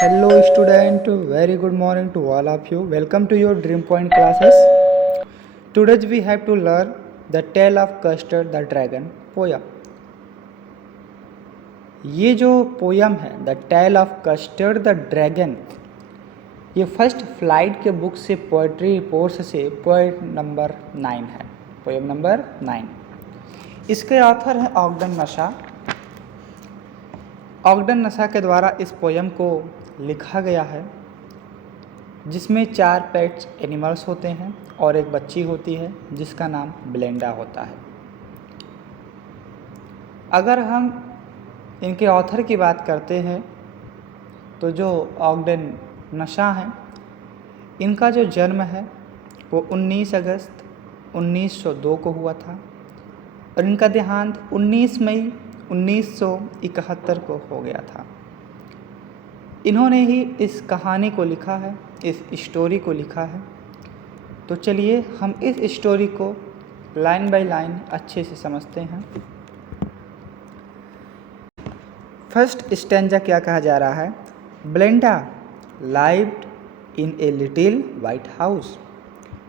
Hello student, very good morning to all of you. Welcome to your Dream Point classes. Today we have to learn the tale of Custard the Dragon poem. ये जो poem है the tale of Custard the dragon, ये first flight के book से poetry reports से poem number 9 है, poem number 9। इसके author हैं ऑगडन नशा। ऑगडन नशा के द्वारा इस पोयम को लिखा गया है, जिसमें 4 पेट्स एनिमल्स होते हैं और एक बच्ची होती है जिसका नाम ब्लेंडा होता है। अगर हम इनके ऑथर की बात करते हैं तो जो ऑगडन नशा हैं, इनका जो जन्म है वो 19 अगस्त 1902 को हुआ था और इनका देहांत 19 मई 1971 को हो गया था। इन्होंने ही इस कहानी को लिखा है, इस स्टोरी को लिखा है। तो चलिए हम इस स्टोरी को लाइन बाय लाइन अच्छे से समझते हैं। फर्स्ट स्टैंजा क्या कहा जा रहा है? Belinda lived in a little white house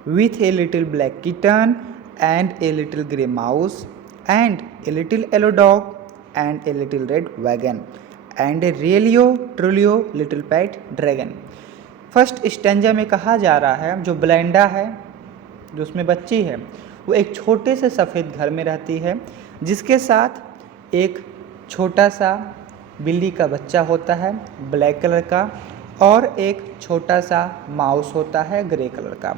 with a little black kitten and a little grey mouse and a little yellow dog and a little red wagon and a realio trulio little pet dragon. First stanza में कहा जा रहा है जो ब्लेंडा है, जो उसमें बच्ची है, वो एक छोटे से सफ़ेद घर में रहती है जिसके साथ एक छोटा सा बिल्ली का बच्चा होता है ब्लैक कलर का, और एक छोटा सा माउस होता है ग्रे कलर का,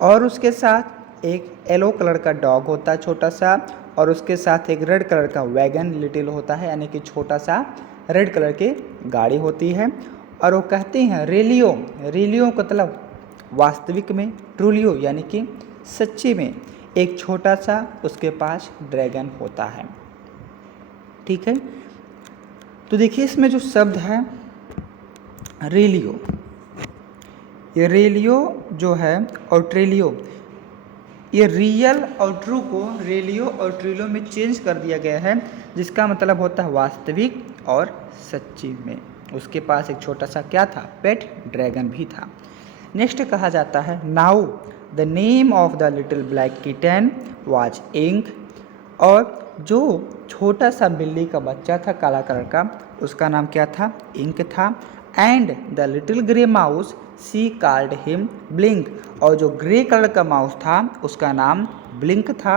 और उसके साथ एक येलो कलर का डॉग होता है छोटा सा, और उसके साथ एक रेड कलर का वैगन लिटिल होता है, यानी कि छोटा सा रेड कलर की गाड़ी होती है। और वो कहते हैं रेलियो, रेलियो का मतलब वास्तविक में, ट्रूलियो यानी कि सच्ची में एक छोटा सा उसके पास ड्रैगन होता है। ठीक है, तो देखिए इसमें जो शब्द है रेलियो, ये रेलियो जो है और ट्रेलियो, ये रियल और ट्रू को रेलियो और ट्रिलियो में चेंज कर दिया गया है, जिसका मतलब होता है वास्तविक और सच्ची में। उसके पास एक छोटा सा क्या था? पेट ड्रैगन भी था। नेक्स्ट कहा जाता है now the name of the little black kitten was Ink, और जो छोटा सा बिल्ली का बच्चा था काला कलर का, उसका नाम क्या था? इंक था। And the little grey mouse she called him Blink, और जो ग्रे कलर का माउस था उसका नाम ब्लिंक था।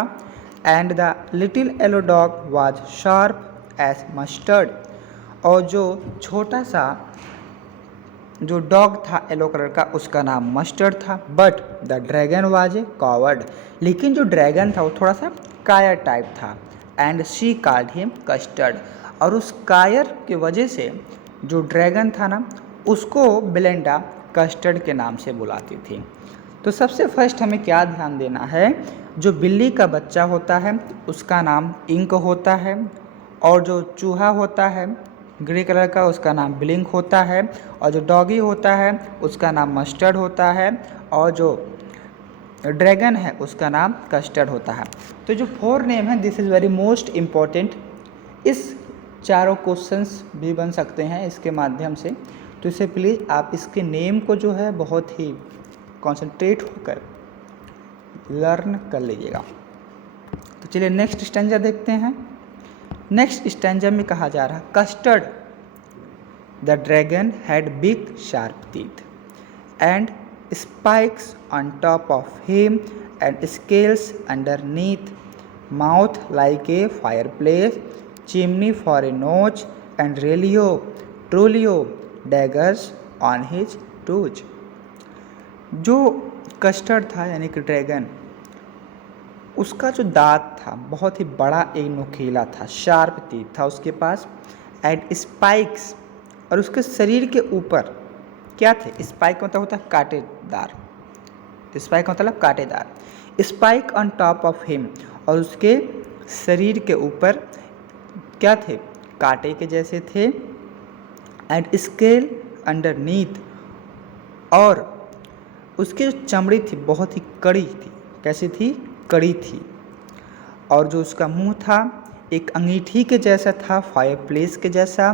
And the little yellow dog was sharp as Mustard, और जो छोटा सा जो डॉग था येलो कलर का उसका नाम मस्टर्ड था। But the dragon was a coward, लेकिन जो ड्रैगन था वो थोड़ा सा कायर टाइप था। And she called him custard, और उस कायर की वजह से जो ड्रैगन था ना, उसको ब्लेंडा कस्टर्ड के नाम से बुलाती थी। तो सबसे फर्स्ट हमें क्या ध्यान देना है, जो बिल्ली का बच्चा होता है उसका नाम इंक होता है, और जो चूहा होता है ग्रे कलर का उसका नाम ब्लिंक होता है, और जो डॉगी होता है उसका नाम मस्टर्ड होता है, और जो ड्रैगन है उसका नाम कस्टर्ड होता है। तो जो 4 नेम है this is very most important. इस चारों क्वेश्चंस भी बन सकते हैं इसके माध्यम से, तो इसे प्लीज़ आप इसके नेम को जो है बहुत ही कॉन्सेंट्रेट होकर लर्न कर लीजिएगा। तो चलिए नेक्स्ट स्टैंजा देखते हैं। नेक्स्ट स्टैंजा में कहा जा रहा है Custard the dragon had big sharp teeth and spikes on top of him and scales underneath, mouth like a fireplace, chimney for a nose and realio trulio daggers on his toes. जो Custard था यानी कि dragon, उसका जो दांत था बहुत ही बड़ा, एक नुकीला था, शार्प टीथ था उसके पास, एंड स्पाइक्स, और उसके शरीर के ऊपर क्या थे? स्पाइक मतलब होता है कांटेदार, स्पाइक मतलब कांटेदार। Spike on top of him, और उसके शरीर के ऊपर क्या थे? कांटे के जैसे थे। एंड स्केल अंडरनीथ, और उसकी जो चमड़ी थी बहुत ही कड़ी थी। कैसी थी? कड़ी थी। और जो उसका मुंह था एक अंगीठी के जैसा था, फायरप्लेस के जैसा,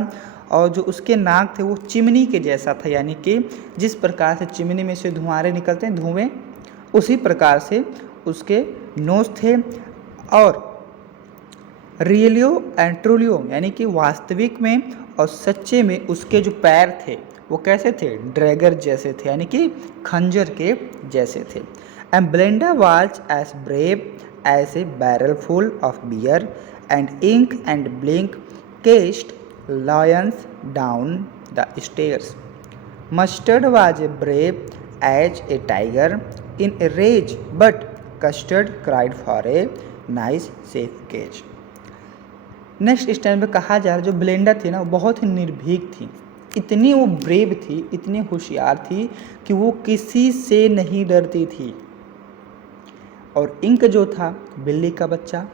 और जो उसके नाक थे वो चिमनी के जैसा था, यानी कि जिस प्रकार से चिमनी में से धुआंरे निकलते हैं, धुएं, उसी प्रकार से उसके नोज थे। और रियलियो एंड ट्रूलियो, यानी कि वास्तविक में और सच्चे में उसके जो पैर थे वो कैसे थे, ड्रैगर जैसे थे, यानी कि खंजर के जैसे थे। And Belinda was as brave as a barrel full of bears and Ink and Blink chased lions down the stairs. Mustard was a brave as a tiger in a rage, but Custard cried for a nice safe cage. Next stand में कहा जा रहा है जो ब्लेंडा थी ना वो बहुत ही निर्भीक थी, इतनी वो ब्रेव थी, इतनी होशियार थी कि वो किसी से नहीं डरती थी। और इंक जो था बिल्ली का बच्चा,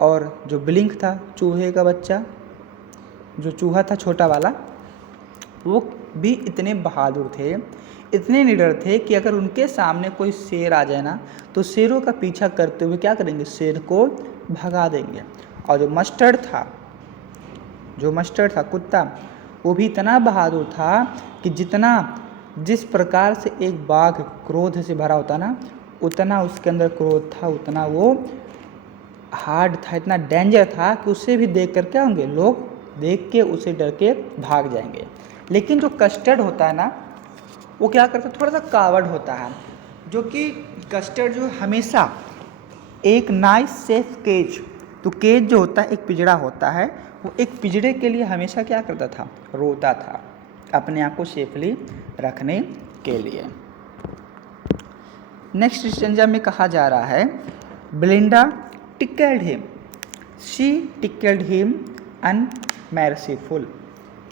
और जो ब्लिंक था चूहे का बच्चा, जो चूहा था छोटा वाला, वो भी इतने बहादुर थे, इतने निडर थे कि अगर उनके सामने कोई शेर आ जाए ना तो शेरों का पीछा करते हुए क्या करेंगे, शेर को भगा देंगे। और जो मस्टर्ड था कुत्ता, वो भी इतना बहादुर था कि जिस प्रकार से एक बाघ क्रोध से भरा होता ना, उतना उसके अंदर क्रोध था, उतना वो हार्ड था, इतना डेंजर था कि उसे भी देख कर क्या होंगे, लोग देख के उसे डर के भाग जाएंगे। लेकिन जो कस्टर्ड होता है ना वो क्या करता है, थोड़ा सा कावर्ड होता है, जो कि कस्टर्ड जो हमेशा एक नाइस सेफ केज, तो केज जो होता है एक पिंजड़ा होता है, वो एक पिंजड़े के लिए हमेशा क्या करता था, रोता था, अपने आप को सेफली रखने के लिए। नेक्स्ट स्टेंजा में कहा जा रहा है ब्लिंडा tickled him, she tickled him unmerciful,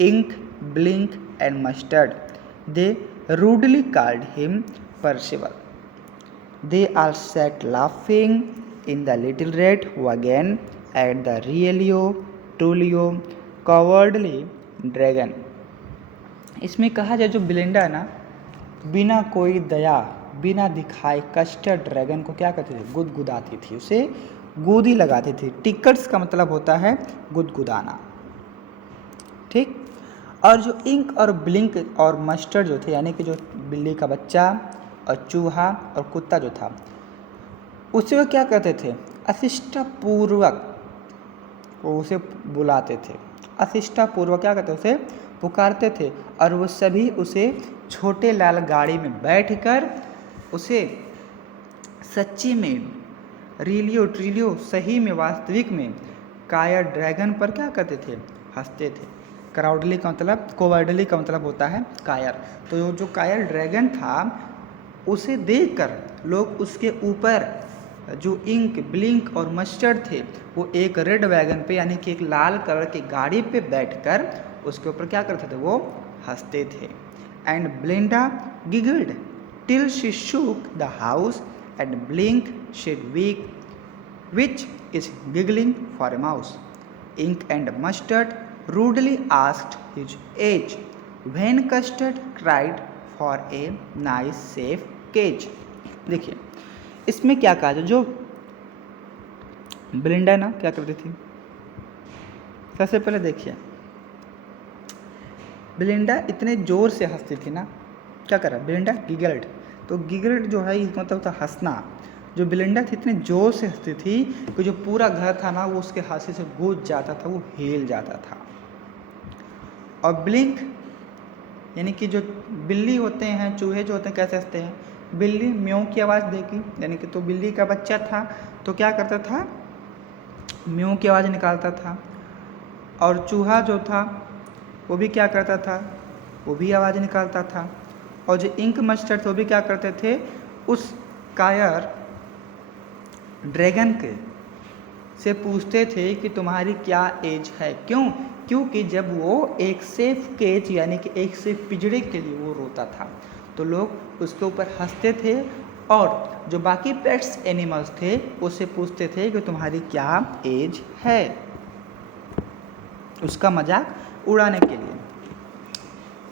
ink, blink and mustard, they rudely called him Percival. They all sat laughing in the little red wagon at the Reelio Tullio cowardly dragon. इसमें कहा जाए जो ब्लेंडा है ना, बिना कोई दया, बिना दिखाए कस्टर्ड ड्रैगन को क्या करती थी, गुदगुदाती थी, उसे गोदी लगाती थी। टिकट्स का मतलब होता है गुदगुदाना, ठीक। और जो इंक और ब्लिंक और मस्टर्ड जो थे, यानी कि जो बिल्ली का बच्चा और चूहा और कुत्ता जो था, उसे वो क्या करते थे, अशिष्टपूर्वक वो उसे बुलाते थे, अशिष्टपूर्वक क्या करते, उसे पुकारते थे। और वो सभी उसे छोटे लाल गाड़ी में बैठकर उसे सच्ची में, रियलियो ट्रिलियो सही में, वास्तविक में कायर ड्रैगन पर क्या करते थे, हंसते थे। क्राउडली का मतलब, कोवर्डली का मतलब होता है कायर। तो जो कायर ड्रैगन था उसे देखकर लोग उसके ऊपर जो इंक, ब्लिंक और मस्टर्ड थे वो एक रेड वैगन पे, यानी कि एक लाल कलर की गाड़ी पे बैठकर उसके ऊपर क्या करते थे, वो हंसते थे। And Belinda giggled till she shook the house and Blink said week which is giggling for a mouse. Ink and Mustard rudely asked his age, when Custard cried for a nice safe cage. देखिए इसमें क्या कहा जाए, जो ब्लिंडा ना क्या करती थी, सबसे पहले देखिए ब्लिंडा इतने जोर से हंसती थी ना, क्या करा ब्लिंडा, गिगल्ड। तो गिगल्ड जो है मतलब था हंसना। जो ब्लिंडा थी इतने जोर से हंसती थी कि जो पूरा घर था ना वो उसके हंसी से गूंज जाता था, वो हिल जाता था। और ब्लिंक यानी कि जो बिल्ली होते हैं, चूहे जो होते हैं कैसे हंसते हैं, बिल्ली म्यों की आवाज़ देगी, यानी कि तो बिल्ली का बच्चा था तो क्या करता था, म्यों की आवाज़ निकालता था। और चूहा जो था वो भी क्या करता था, वो भी आवाज़ निकालता था। और जो इंक मस्टर्ड थे वो भी क्या करते थे, उस कायर ड्रैगन के से पूछते थे कि तुम्हारी क्या एज है। क्योंकि जब वो एक सेफ केज यानी कि एक सेफ पिंजड़े के लिए वो रोता था तो लोग उसके ऊपर हंसते थे, और जो बाकी पेट्स एनिमल्स थे उससे पूछते थे कि तुम्हारी क्या एज है, उसका मजाक उड़ाने के लिए।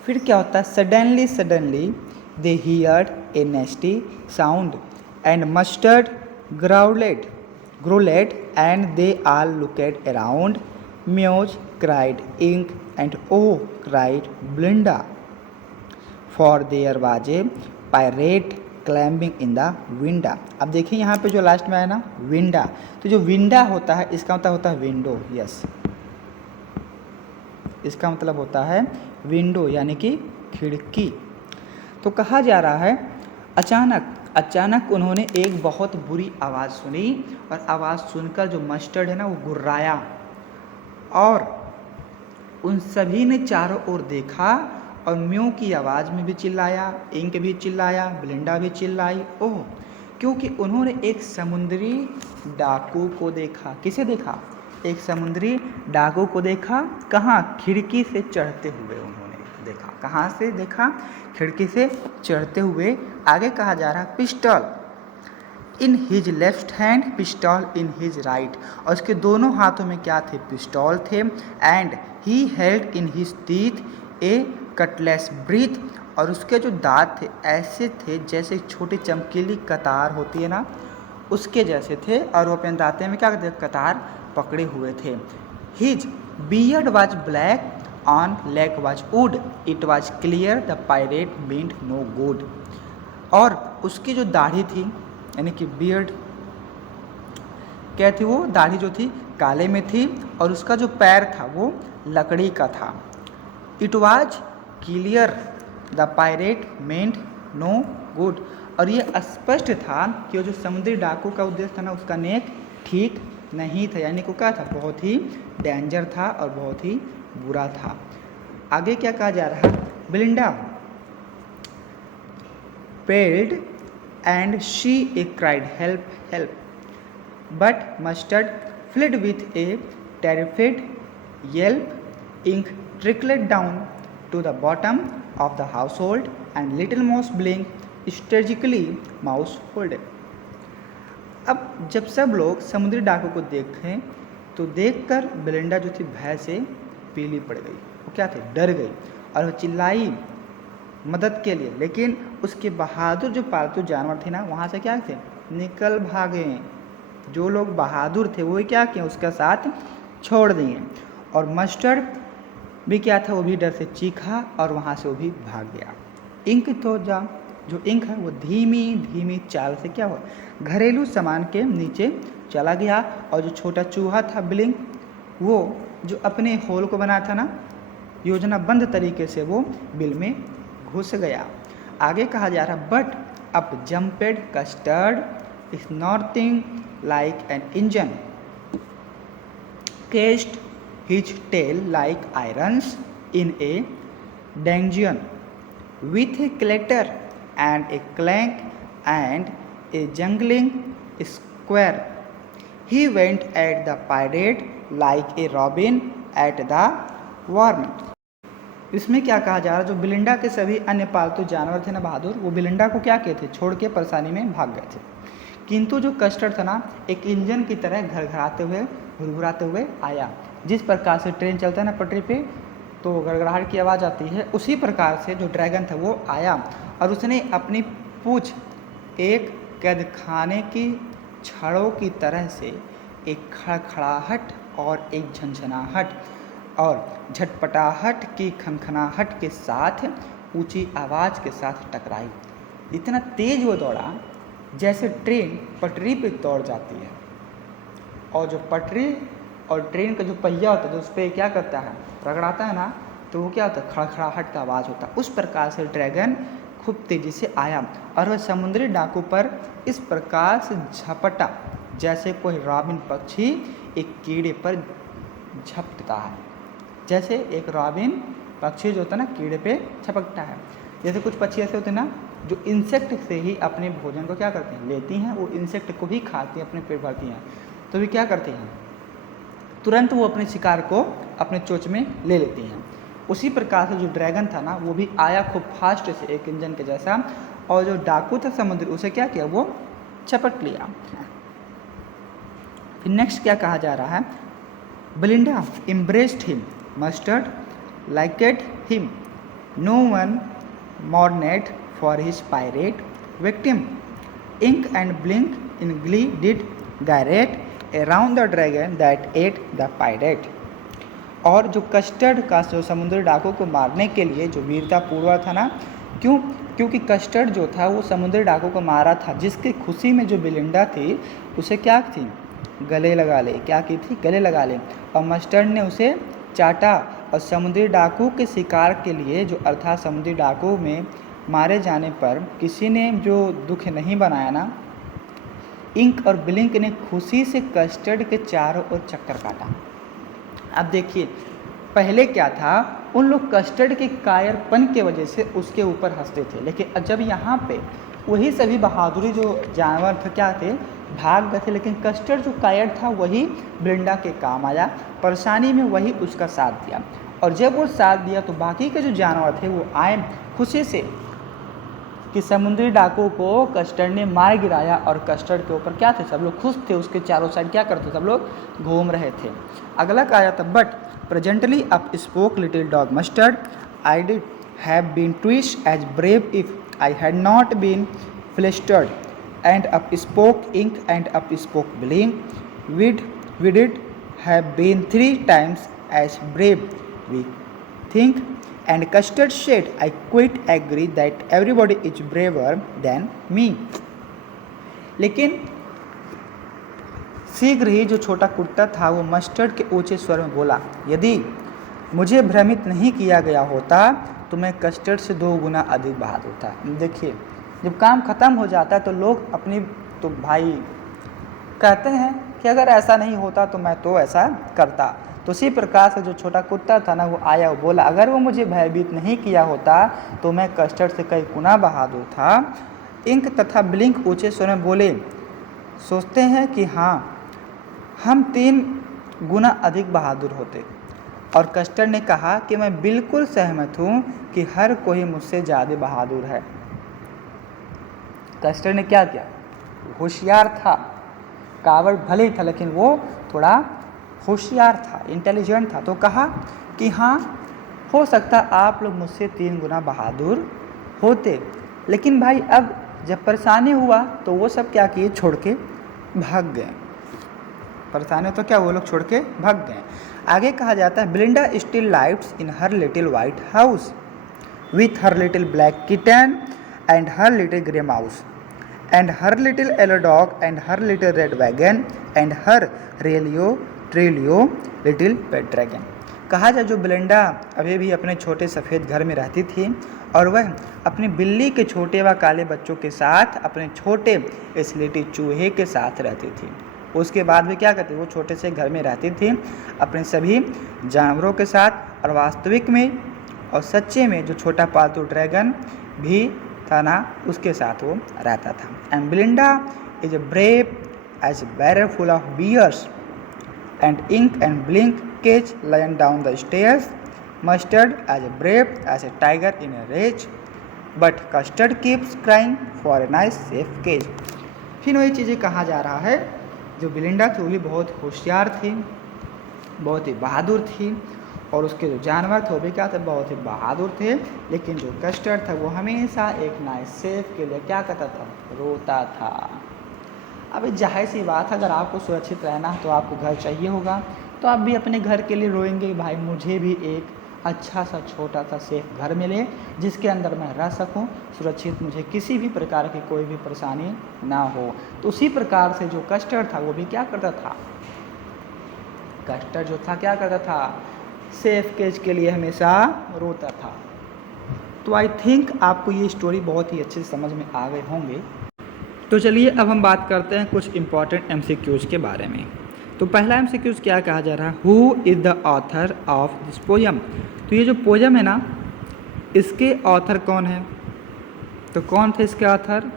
फिर क्या होता है, suddenly they heard A नेस्टी sound and mustard growled and they all looked around, mews cried Ink, and oh, cried Belinda, for there was a pirate climbing in the window. अब देखिए यहाँ पे जो लास्ट में आया ना विंडा, तो जो विंडा होता है इसका मतलब होता है विंडो. यस, इसका मतलब होता है विंडो यानी कि खिड़की. तो कहा जा रहा है अचानक उन्होंने एक बहुत बुरी आवाज़ सुनी, और आवाज़ सुनकर जो मस्टर्ड है ना वो गुर्राया, और उन सभी ने चारों ओर देखा और म्यू की आवाज़ में भी चिल्लाया, इंक भी चिल्लाया, बेलिंडा भी चिल्लाई. ओह, क्योंकि उन्होंने एक समुद्री डाकू को देखा. किसे देखा? एक समुद्री डाकू को देखा. कहाँ? खिड़की से चढ़ते हुए उन्होंने देखा. कहाँ से देखा? खिड़की से चढ़ते हुए. आगे कहा जा रहा है pistol in his left hand, pistol in his right. और उसके दोनों हाथों में क्या थे? पिस्टल थे. And he held in his teeth a cutlass breath. और उसके जो दांत थे ऐसे थे जैसे छोटी चमकीली कतार होती है ना, उसके जैसे थे. और वो अपने दांते में क्या करते? कतार पकड़े हुए थे. His beard was black one leg was wood, it was clear the pirate meant no good. और उसकी जो दाढ़ी थी यानी कि बियर्ड क्या थी? वो दाढ़ी जो थी काले में थी, और उसका जो पैर था वो लकड़ी का था. It was clear the pirate meant no good. और ये स्पष्ट था कि वो जो समुद्री डाकू का उद्देश्य था ना उसका नेक ठीक नहीं था, यानी को क्या था? बहुत ही डेंजर था और बहुत ही बुरा था. आगे क्या कहा जा रहा है? Belinda पेल्ड and she A cried help help, but mustard fluid with A terrified yelp. Ink trickled down to the bottom of the household, and little mouse blinked strategically mouse folded. अब जब सब लोग समुद्री डाकू को देखें तो देखकर बेलिंडा जो थी भय से पीली पड़ गई. वो क्या थे? डर गई, और वो चिल्लाई मदद के लिए. लेकिन उसके बहादुर जो पालतू जानवर थे ना वहाँ से क्या थे? निकल भागे. जो लोग बहादुर थे वो क्या किए? उसका साथ छोड़ दिए. और मस्टर्ड भी क्या था? वो भी डर से चीखा और वहाँ से वो भी भाग गया. इंक तो जो इंक है वो धीमी धीमी चाल से क्या हुआ? घरेलू सामान के नीचे चला गया. और जो छोटा चूहा था ब्लिंक, वो जो अपने होल को बनाया था ना योजनाबद्ध तरीके से, वो बिल में घुस गया. आगे कहा जा रहा but up jumped Custard snorting like an engine, cased his tail like irons in a dungeon, with a clatter and a clank and a jangling square. He went at the pirate like a robin at the varmint. इसमें क्या कहा जा रहा है? जो Belinda के सभी अन्य पालतू जानवर थे ना बहादुर, वो बेलिंडा को क्या कहते? छोड़ के परेशानी में भाग गए थे. किंतु जो कस्टर्ड था ना एक इंजन की तरह घरघराते हुए घुरघुराते हुए आया. जिस प्रकार से ट्रेन चलता है ना पटरी पे तो गड़गड़ाहट की आवाज़ आती है, उसी प्रकार से जो ड्रैगन था वो आया, और उसने अपनी पूँछ एक कैदखाने की छड़ों की तरह से एक खड़खड़ाहट और एक झंझनाहट और झटपटाहट की खनखनाहट के साथ ऊंची आवाज़ के साथ टकराई. इतना तेज वो दौड़ा जैसे ट्रेन पटरी पे दौड़ जाती है, और जो पटरी और ट्रेन का जो पहिया होता है जो उस पर क्या करता है? रगड़ाता है ना, तो वो क्या होता है? खड़खड़ाहट का आवाज़ होता है. उस प्रकार से ड्रैगन खूब तेज़ी से आया और वह समुद्री डाकू पर इस प्रकार से झपटा जैसे कोई रॉबिन पक्षी एक कीड़े पर झपटता है. जैसे एक रॉबिन पक्षी जो होता है ना कीड़े पे झपटता है. जैसे कुछ पक्षी ऐसे होते हैं ना जो इंसेक्ट से ही अपने भोजन को क्या करते हैं? लेती हैं. वो इंसेक्ट को ही खाती हैं, अपने पेट भरती हैं. तो वे क्या करती हैं? तुरंत वो अपने शिकार को अपने चोंच में ले लेती हैं. उसी प्रकार से जो ड्रैगन था ना वो भी आया खूब फास्ट से एक इंजन के जैसा, और जो डाकू था समुद्री उसे क्या किया? वो झपट लिया. फिर नेक्स्ट क्या कहा जा रहा है? Belinda embraced him, mustard liked him, no one mourned for his pirate victim. Ink and Blink in glee did gyrate around the dragon that ate the pirate. और जो कस्टर्ड का जो समुद्री डाकू को मारने के लिए जो वीरतापूर्वक था ना, क्योंकि कस्टर्ड जो था वो समुद्री डाकू को मारा था, जिसकी खुशी में जो बिलिंडा थी उसे क्या थी, गले लगा ले, क्या की थी, गले लगा ले। और मस्टर्ड ने उसे चाटा और समुद्री डाकू के शिकार के लिए जो अर्थात समुद्री डाकू में मारे जाने पर किसी ने जो दुख नहीं बनाया ना, इंक और ब्लिंक ने खुशी से कस्टर्ड के चारों ओर चक्कर काटा। अब देखिए पहले क्या था, उन लोग कस्टर्ड के कायरपन के वजह से उसके ऊपर हंसते थे, लेकिन जब यहाँ पे वही सभी बहादुरी जो जानवर थे क्या थे, भाग गए थे, लेकिन कस्टर्ड जो कायर था वही ब्लिंडा के काम आया, परेशानी में वही उसका साथ दिया। और जब वो साथ दिया तो बाकी के जो जानवर थे वो आए खुशी से कि समुद्री डाकू को कस्टर्ड ने मार गिराया, और कस्टर्ड के ऊपर क्या थे, सब लोग खुश थे, उसके चारों साइड क्या करते, सब लोग घूम रहे थे। अगला कहा जाता, but presently up spoke little dog Mustard, I did have been twice as brave if I had not been flustered, and up spoke Ink and up spoke Blink, we did have been 3 times as brave we think, and Custard said, I quite agree that everybody is braver than me. लेकिन शीघ्र ही जो छोटा कुत्ता था वो mustard के ऊंचे स्वर में बोला, यदि मुझे भ्रमित नहीं किया गया होता तो मैं कस्टर्ड से 2 गुना अधिक बहादुर था। देखिए जब काम ख़त्म हो जाता है तो लोग अपनी तो भाई कहते हैं कि अगर ऐसा नहीं होता तो मैं तो ऐसा करता। तो उसी प्रकार से जो छोटा कुत्ता था ना वो आया, वो बोला अगर वो मुझे भयभीत नहीं किया होता तो मैं कस्टर्ड से कई गुना बहादुर था। इंक तथा ब्लिंक ऊंचे स्वर में बोले, सोचते हैं कि हाँ हम 3 गुना अधिक बहादुर होते। और कस्टर्ड ने कहा कि मैं बिल्कुल सहमत हूँ कि हर कोई मुझसे ज़्यादा बहादुर है। कस्टर्ड ने क्या किया, होशियार था, कावड़ भले ही था लेकिन वो थोड़ा होशियार था, इंटेलिजेंट था, तो कहा कि हाँ हो सकता आप लोग मुझसे 3 गुना बहादुर होते। लेकिन भाई अब जब परेशानी हुआ तो वो सब क्या किए, छोड़ के भाग गए। परेशानी तो क्या, वो लोग छोड़ के भाग गए। आगे कहा जाता है, ब्लिंडा still lives in her little white house with her little black kitten and her little grey mouse and her little yellow dog and her little red wagon and her trulio little pet dragon. कहा जाए जो ब्लिंडा अभी भी अपने छोटे सफ़ेद घर में रहती थी और वह अपनी बिल्ली के छोटे व काले बच्चों के साथ अपने छोटे स्लेटी चूहे के साथ रहती थी। उसके बाद भी क्या करती, वो छोटे से घर में रहती थी अपने सभी जानवरों के साथ, और वास्तविक में और सच्चे में जो छोटा पालतू ड्रैगन भी था ना उसके साथ वो रहता था। And Belinda is brave as barrel full of bears and Ink and Blink chase lion down the stairs, Mustard as brave as a tiger in a rage, but Custard keeps crying for a nice safe cage. फिर वही चीज़ें कहा जा रहा है, जो ब्लिंडा थी वो भी बहुत होशियार थी, बहुत ही बहादुर थी, और उसके जो जानवर थे वो भी क्या थे, बहुत ही बहादुर थे। लेकिन जो कस्टर्ड था वो हमेशा एक नाइस सेफ के लिए क्या करता था, रोता था। अब जाहिर सी बात है, अगर आपको सुरक्षित रहना है तो आपको घर चाहिए होगा, तो आप भी अपने घर के लिए रोएंगे, भाई मुझे भी एक अच्छा सा छोटा सा सेफ घर मिले जिसके अंदर मैं रह सकूं, सुरक्षित, मुझे किसी भी प्रकार की कोई भी परेशानी ना हो। तो उसी प्रकार से जो कस्टर्ड था वो भी क्या करता था, कस्टर्ड जो था क्या करता था, सेफ केज के लिए हमेशा रोता था। तो आई थिंक आपको ये स्टोरी बहुत ही अच्छे से समझ में आ गए होंगे। तो चलिए अब हम बात करते हैं कुछ इम्पॉर्टेंट MCQs के बारे में। तो पहला MCQs क्या कहा जा रहा है, who is the author of this poem. तो ये जो पोयम है ना इसके ऑथर कौन है, तो कौन थे इसके ऑथर,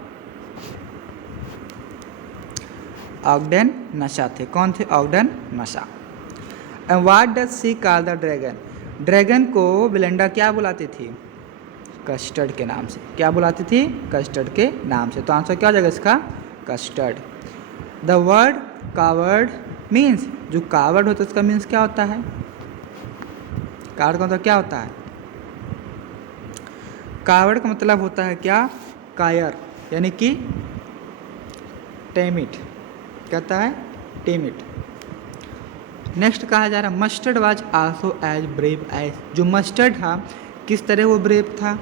ऑगडेन नशा थे। कौन थे, ऑगडेन नशा। And what does she call the dragon, dragon को ब्लिंडा क्या बुलाती थी, कस्टर्ड के नाम से। क्या बुलाती थी, कस्टर्ड के नाम से। तो आंसर क्या हो जाएगा इसका, custard. The word coward means, जो कावर्ड होता है उसका मीन्स क्या होता है, कावर्ड का मतलब क्या होता है, कावर्ड का मतलब होता है क्या, कायर, यानी कि टेमिट, कहता है टेमिट। नेक्स्ट कहा जा रहा है Mustard was also as brave as, जो मस्टर्ड था किस तरह वो ब्रेव था,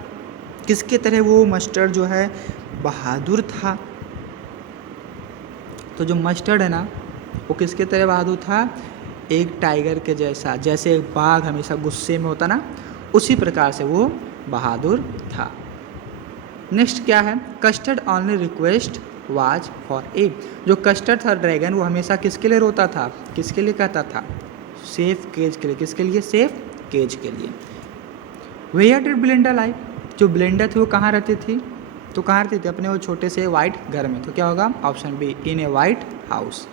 किसके तरह वो मस्टर्ड जो है बहादुर था। तो जो मस्टर्ड है ना वो किसके तरह बहादुर था, एक टाइगर के जैसा, जैसे एक बाघ हमेशा गुस्से में होता ना, उसी प्रकार से वो बहादुर था। नेक्स्ट क्या है, custard only request was for a, जो कस्टर्ड था ड्रैगन वो हमेशा किसके लिए रोता था, किसके लिए कहता था, सेफ केज के लिए। किसके लिए, सेफ केज के लिए। वेयर डिड ब्लेंडा लाइव, जो ब्लेंडा थी वो कहाँ रहती थी, तो कहाँ रहती थी, अपने वो छोटे से वाइट घर में। तो क्या होगा, ऑप्शन बी, इन ए वाइट हाउस।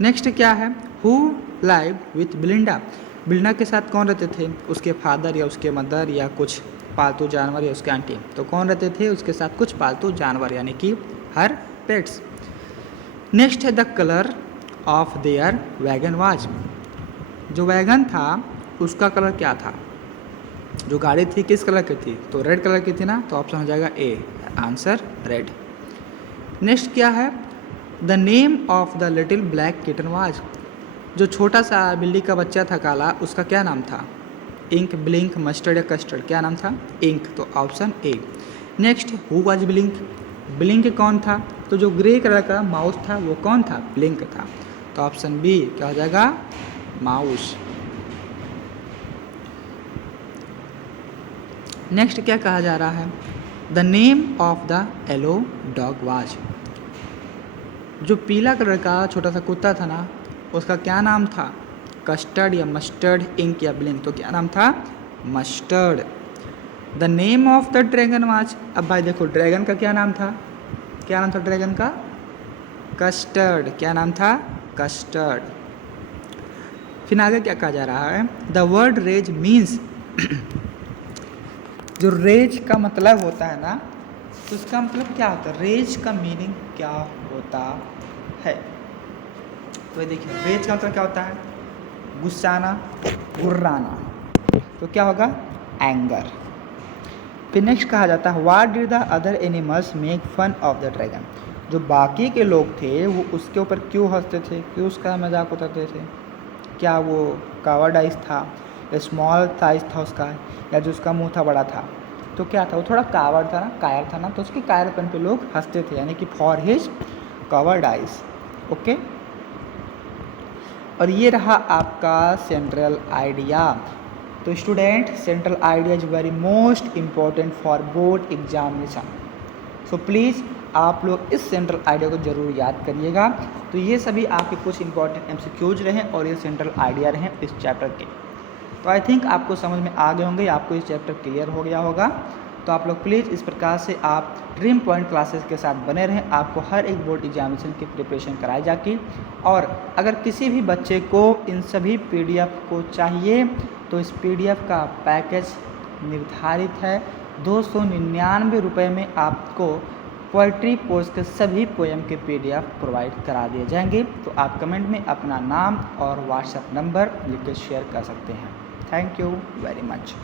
नेक्स्ट क्या है, हु लाइव विथ ब्लिंडा, ब्लिंडा के साथ कौन रहते थे, उसके फादर या उसके मदर या कुछ पालतू जानवर या उसके आंटी। तो कौन रहते थे उसके साथ, कुछ पालतू जानवर यानी कि हर पेट्स। नेक्स्ट है the colour of their wagon was, जो वैगन था उसका कलर क्या था, जो गाड़ी थी किस कलर की थी, तो रेड कलर की थी ना, तो ऑप्शन हो जाएगा ए, आंसर रेड। नेक्स्ट क्या है, the name of the little black kitten was, जो छोटा सा बिल्ली का बच्चा था काला, उसका क्या नाम था, इंक, ब्लिंक, मस्टर्ड या कस्टर्ड, क्या नाम था, इंक, तो option A. Next who was blink, blink कौन था, तो जो ग्रे कलर का माउस था वो कौन था, ब्लिंक था, तो ऑप्शन बी क्या हो जाएगा, माउस। नेक्स्ट क्या कहा जा रहा है, the name of the yellow dog was, जो पीला कलर का छोटा सा कुत्ता था ना उसका क्या नाम था, कस्टर्ड या मस्टर्ड, इंक या ब्लिंक, तो क्या नाम था, mustard. The name of the dragon was, अब भाई देखो ड्रैगन का क्या नाम था, क्या नाम था ड्रैगन का, कस्टर्ड, क्या नाम था, कस्टर्ड। फिर आगे क्या कहा जा रहा है, द वर्ड रेज मीन्स, जो रेज का मतलब होता है ना, तो उसका मतलब क्या होता है, रेज का मीनिंग क्या होता है, तो देखिए रेज का मतलब क्या होता है, गुस्साना, गुर्राना, तो क्या होगा, एंगर। फिर नेक्स्ट कहा जाता है what did the other animals make fun of the dragon, जो बाकी के लोग थे वो उसके ऊपर क्यों हंसते थे, क्यों उसका मजाक उड़ाते थे, क्या वो कावर्डाइज था या स्मॉल साइज था उसका, या जो उसका मुंह था बड़ा था, तो क्या था वो थोड़ा कावर्ड था ना, कायर था ना, तो उसके कायरपन पे लोग हंसते थे, यानी कि फॉर हिज कावर्डाइज। ओके, और ये रहा आपका सेंट्रल आइडिया। तो student central idea is very most important for board examination, so please आप लोग इस सेंट्रल आइडिया को ज़रूर याद करिएगा। तो ये सभी आपके कुछ इंपॉर्टेंट एमसीक्यूज रहे और ये सेंट्रल आइडिया रहे इस चैप्टर के। तो आई थिंक आपको समझ में आ गए होंगे, आपको इस चैप्टर क्लियर हो गया होगा। तो आप लोग प्लीज़ इस प्रकार से आप ड्रीम पॉइंट क्लासेस के साथ बने रहें, आपको हर एक बोर्ड एग्जामिनेशन की प्रिपरेशन कराई जाती। और अगर किसी भी बच्चे को इन सभी PDF को चाहिए तो इस PDF का पैकेज निर्धारित है, 299 रुपये में आपको पोइट्री पोस्ट के सभी पोएम के PDF प्रोवाइड करा दिए जाएंगे। तो आप कमेंट में अपना नाम और व्हाट्सएप नंबर लिख के शेयर कर सकते हैं। Thank you very much.